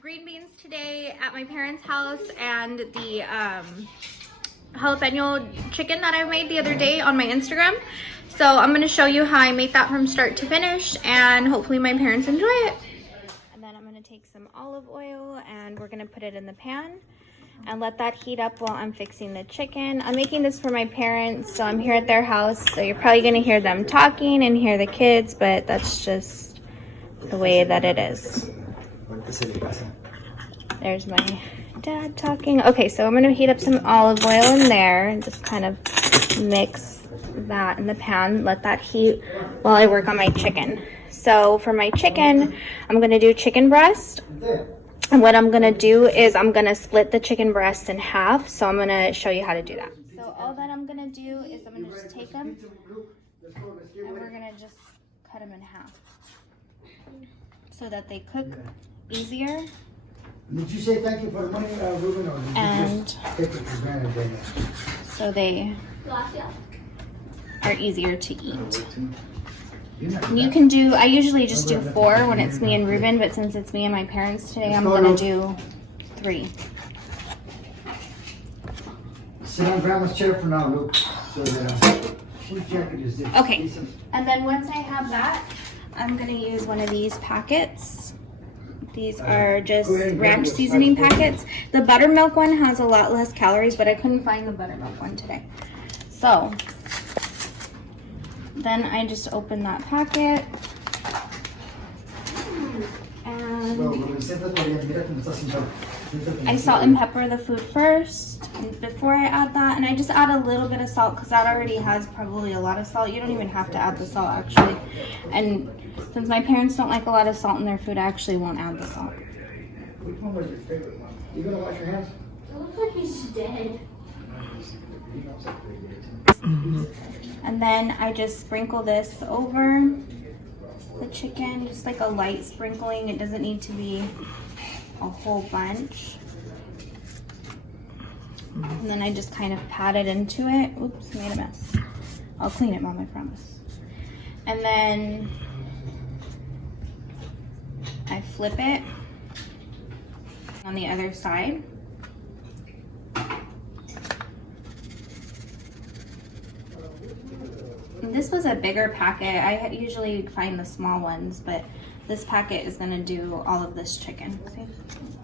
Green beans today at my parents' house and the jalapeno chicken that I made the other day on my Instagram. So I'm going to show you how I make that from start to finish, and hopefully my parents enjoy it. And then I'm going to take some olive oil and we're going to put it in the pan and let that heat up while I'm fixing the chicken. I'm making this for my parents, so I'm here at their house, so you're probably going to hear them talking and hear the kids, but that's just the way that it is. There's my dad talking. Okay, so I'm going to heat up some olive oil in there and just kind of mix that in the pan, let that heat while I work on my chicken. So for my chicken, I'm going to do chicken breast. And what I'm gonna do is I'm gonna split the chicken breast in half. So I'm gonna show you how to do that. So all that I'm gonna do is I'm gonna just take them and we're gonna just cut them in half so that they cook easier. Did you say thank you for the money, Ruben, or did you just take it for granted, Dana? So they are easier to eat. You can do, I usually just do 4 when it's me and Ruben, but since it's me and my parents today, I'm gonna do 3. Sit on Grandma's chair for now, Luke. So whose jacket is this? Okay, and then once I have that, I'm gonna use one of these packets. These are just ranch seasoning packets. The buttermilk one has a lot less calories, but I couldn't find the buttermilk one today. So then I just open that packet and I salt and pepper the food first before I add that, and I just add a little bit of salt because that already has probably a lot of salt. You don't even have to add the salt actually, and since my parents don't like a lot of salt in their food, I actually won't add the salt. Which one was your favorite one? You gonna wash your hands? It looks like he's dead. And then I just sprinkle this over the chicken, just like a light sprinkling. It doesn't need to be a whole bunch. And then I just kind of pat it into it. Oops, made a mess. I'll clean it, Mom, I promise. And then I flip it on the other side. This was a bigger packet. I usually find the small ones, but this packet is gonna do all of this chicken. See?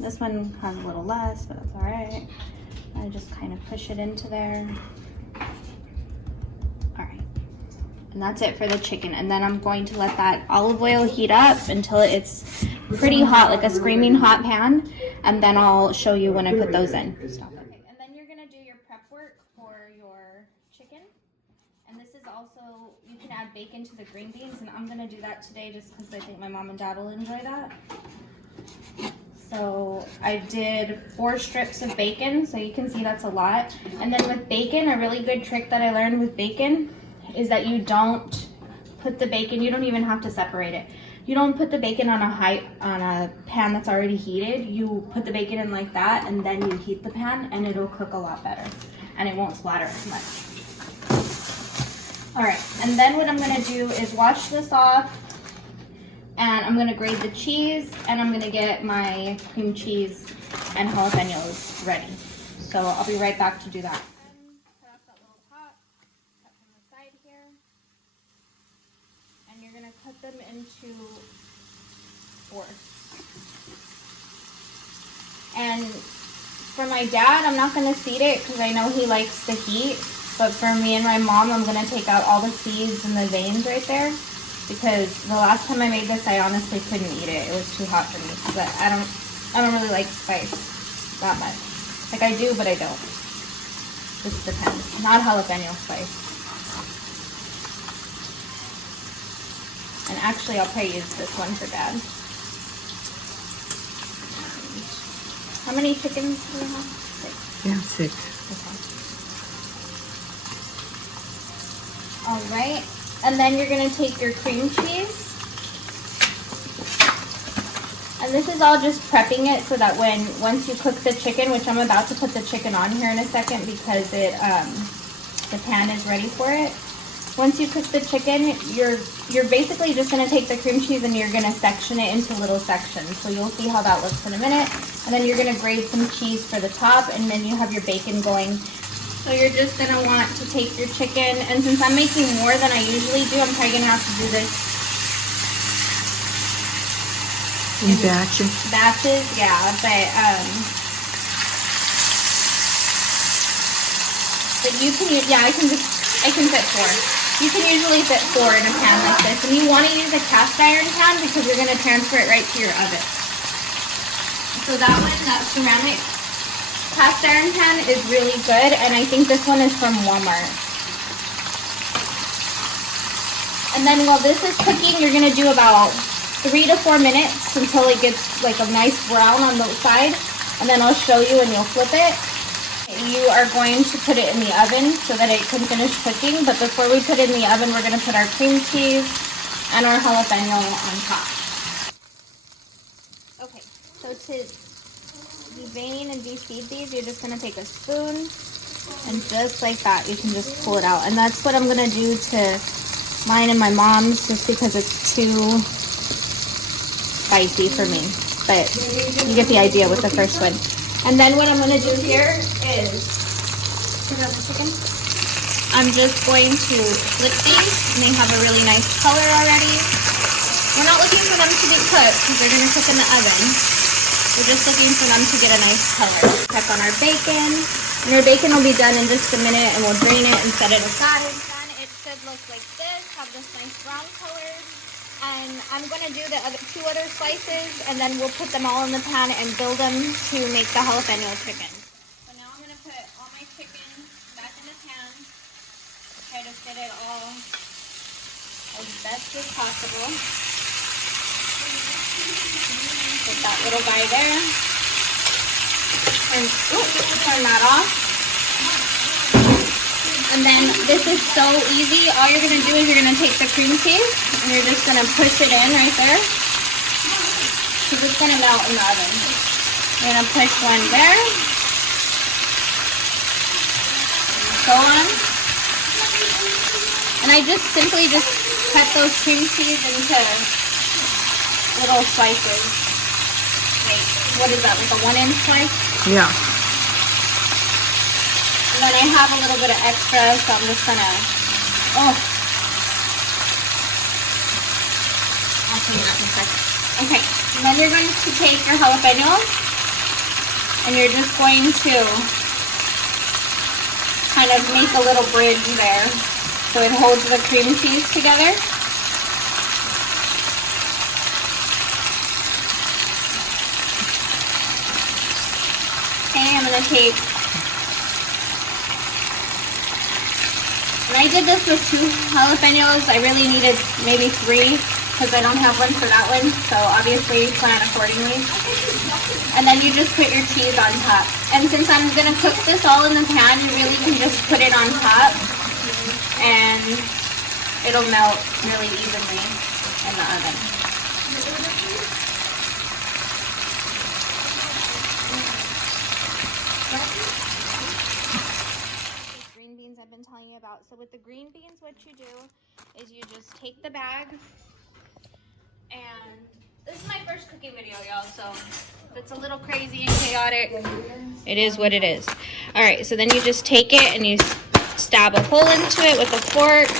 This one has a little less, but that's all right. I just kind of push it into there. All right, and that's it for the chicken. And then I'm going to let that olive oil heat up until it's pretty hot, like a screaming hot pan. And then I'll show you when I put those in. Okay, and then you're gonna do your prep work for your chicken. And this is also, you can add bacon to the green beans, and I'm gonna do that today just because I think my mom and dad will enjoy that. So I did 4 strips of bacon, so you can see that's a lot. And then with bacon, a really good trick that I learned with bacon is that you don't put the bacon, you don't even have to separate it. You don't put the bacon on a pan that's already heated. You put the bacon in like that, and then you heat the pan, and it'll cook a lot better, and it won't splatter as much. All right, and then what I'm gonna do is wash this off, and I'm gonna grate the cheese, and I'm gonna get my cream cheese and jalapenos ready. So I'll be right back to do that. Cut off that little top, cut from the side here, and you're gonna cut them into 4ths. And for my dad, I'm not gonna seed it because I know he likes the heat. But for me and my mom, I'm gonna take out all the seeds and the veins right there, because the last time I made this, I honestly couldn't eat it. It was too hot for me. But I don't really like spice that much. Like I do, but I don't. Just depends. Not jalapeno spice. And actually, I'll probably use this one for Dad. How many chickens do we have? 6. Yeah, 6. Okay. All right, and then you're gonna take your cream cheese. And this is all just prepping it so that once you cook the chicken, which I'm about to put the chicken on here in a second because the pan is ready for it. once you cook the chicken, you're basically just gonna take the cream cheese and you're gonna section it into little sections. So you'll see how that looks in a minute. And then you're gonna grate some cheese for the top, and then you have your bacon going. So you're just gonna want to take your chicken, and since I'm making more than I usually do, I'm probably gonna have to do this In batches. batches, yeah, but you can use, yeah, I can fit 4. You can usually fit 4 in a pan like this, and you want to use a cast iron pan because you're going to transfer it right to your oven. So that one, that ceramic cast iron pan is really good, and I think this one is from Walmart. And then while this is cooking, you're going to do about 3 to 4 minutes until it gets like a nice brown on the side, and then I'll show you and you'll flip it. You are going to put it in the oven so that it can finish cooking, but before we put it in the oven, we're going to put our cream cheese and our jalapeno on top. Okay, so to devein and de-seed these, you're just going to take a spoon, and just like that, you can just pull it out. And that's what I'm going to do to mine and my mom's, just because it's too spicy for me, but you get the idea with the first one. And then what I'm going to do here is put on the chicken. I'm just going to flip these, and they have a really nice color already. We're not looking for them to be cooked because they're going to cook in the oven. We're just looking for them to get a nice color. Check on our bacon, and our bacon will be done in just a minute, and we'll drain it and set it aside. Then it should look like this, have this nice brown color. And I'm going to do the two other slices, and then we'll put them all in the pan and build them to make the jalapeno chicken. So now I'm going to put all my chicken back in the pan. Try to fit it all as best as possible. Put that little guy there. And turn that off. And then this is so easy. All you're going to do is you're going to take the cream cheese and you're just going to push it in right there. Because it's going to melt in the oven. You're going to push one there. So on. And I just simply cut those cream cheese into little slices. Like, what is that, like a 1-inch slice? Yeah. And then I have a little bit of extra, so I'm just gonna, I'll clean it up in a second. Okay, and then you're going to take your jalapeno, and you're just going to kind of make a little bridge there, so it holds the cream cheese together. Okay, I'm gonna take, and I did this with 2 jalapenos. I really needed maybe 3 because I don't have one for that one. So obviously plan accordingly. And then you just put your cheese on top. And since I'm going to cook this all in the pan, you really can just put it on top and it'll melt really evenly in the oven. Green beans I've been telling you about. So with the green beans, what you do is you just take the bag, and this is my first cooking video, y'all, so if it's a little crazy and chaotic, it is what it is. All right, so then you just take it and you stab a hole into it with a fork.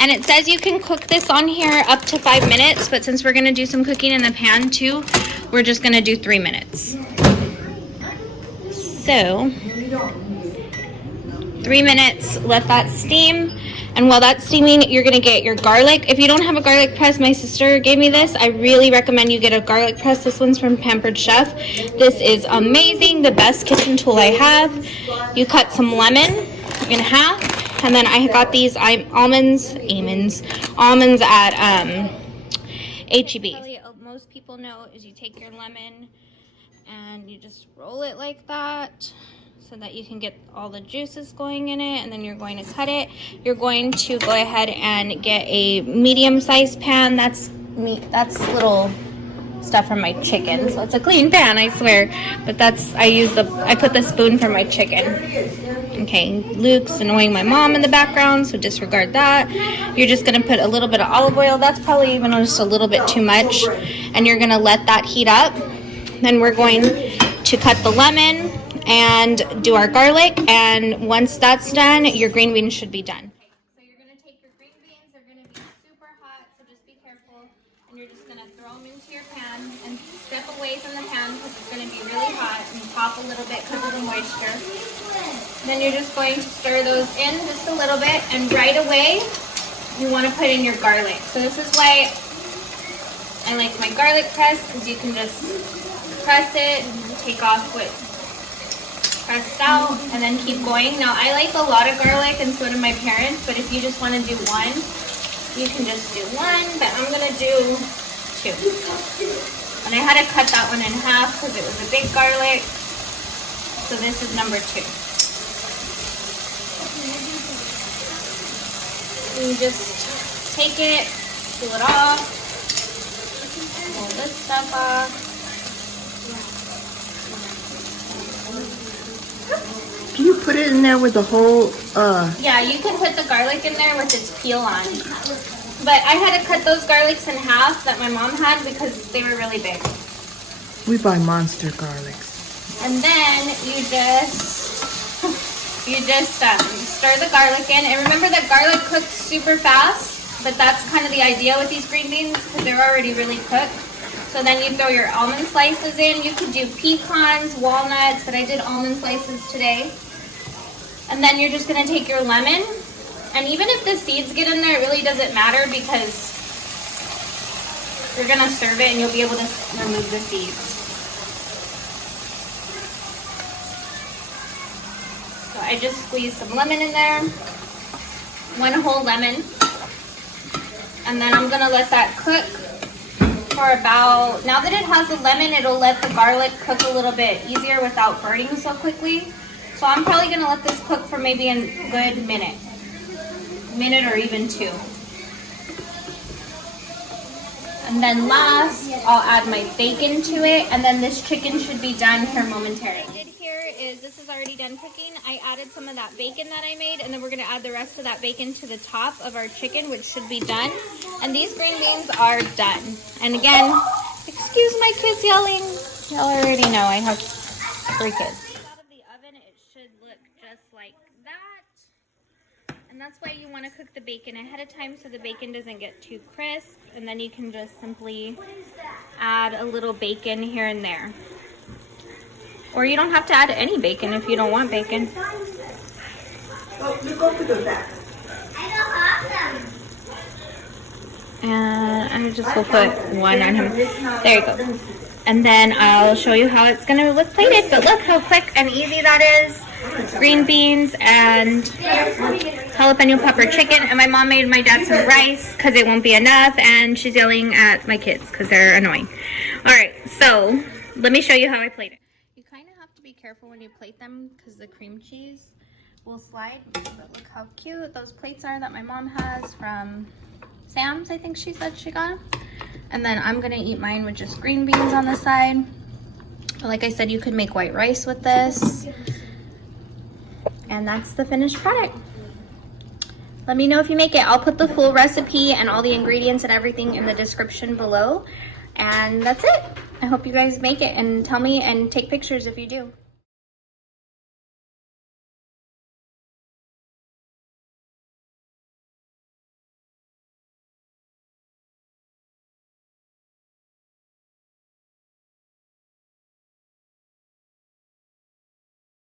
And it says you can cook this on here up to 5 minutes, but since we're gonna do some cooking in the pan too, we're just gonna do 3 minutes. So 3 minutes, let that steam. And while that's steaming, you're gonna get your garlic. If you don't have a garlic press, my sister gave me this. I really recommend you get a garlic press. This one's from Pampered Chef. This is amazing, the best kitchen tool I have. You cut some lemon in half, and then I got these almonds at H-E-B. Most people know is you take your lemon and you just roll it like that, so that you can get all the juices going in it, and then you're going to cut it. You're going to go ahead and get a medium-sized pan. That's little stuff from my chicken. So it's a clean pan, I swear. But I put the spoon for my chicken. Okay, Luke's annoying my mom in the background, so disregard that. You're just gonna put a little bit of olive oil. That's probably even just a little bit too much. And you're gonna let that heat up. Then we're going to cut the lemon and do our garlic. And once that's done, your green beans should be done. So you're gonna take your green beans. They're gonna be super hot, so just be careful. And you're just gonna throw them into your pan and step away from the pan because it's gonna be really hot and pop a little bit because of the moisture. Then you're just going to stir those in just a little bit, and right away you want to put in your garlic. So this is why I like my garlic press, because you can just press it and take off what's pressed out and then keep going. Now I like a lot of garlic, and so do my parents, but if you just want to do one, you can just do one, but I'm going to do two. And I had to cut that one in half because it was a big garlic. So this is number 2. You just take it, peel it off, pull this stuff off. Do you put it in there with the whole, Yeah, you can put the garlic in there with its peel on. But I had to cut those garlics in half that my mom had because they were really big. we buy monster garlics. And then you just stir the garlic in. And remember that garlic cooks super fast, but that's kind of the idea with these green beans because they're already really cooked. So then you throw your almond slices in. You could do pecans, walnuts, but I did almond slices today. And then you're just gonna take your lemon. And even if the seeds get in there, it really doesn't matter because you're gonna serve it and you'll be able to remove the seeds. So I just squeezed some lemon in there, 1 whole lemon. And then I'm gonna let that cook for about, now that it has the lemon, it'll let the garlic cook a little bit easier without burning so quickly. So I'm probably gonna let this cook for maybe a good minute or even 2. And then last, I'll add my bacon to it, and then this chicken should be done here momentarily. What I did here is, this is already done cooking. I added some of that bacon that I made, and then we're gonna add the rest of that bacon to the top of our chicken, which should be done. And these green beans are done. And again, excuse my kids yelling. Y'all already know I have 3 kids. Out of the oven, it should look just like that. And that's why you want to cook the bacon ahead of time so the bacon doesn't get too crisp. And then you can just simply add a little bacon here and there. Or you don't have to add any bacon if you don't want bacon. Oh, look over the back. And I just will put 1 on him. There you go. And then I'll show you how it's going to look plated. But look how quick and easy that is. Green beans and jalapeno pepper chicken. And my mom made my dad some rice because it won't be enough. And she's yelling at my kids because they're annoying. Alright, so let me show you how I plate it. You kind of have to be careful when you plate them because the cream cheese will slide. But look how cute those plates are that my mom has from Sam's, I think she said she got them. And then I'm gonna eat mine with just green beans on the side. But like I said, you could make white rice with this. And that's the finished product. Let me know if you make it. I'll put the full recipe and all the ingredients and everything in the description below. And that's it. I hope you guys make it and tell me and take pictures if you do.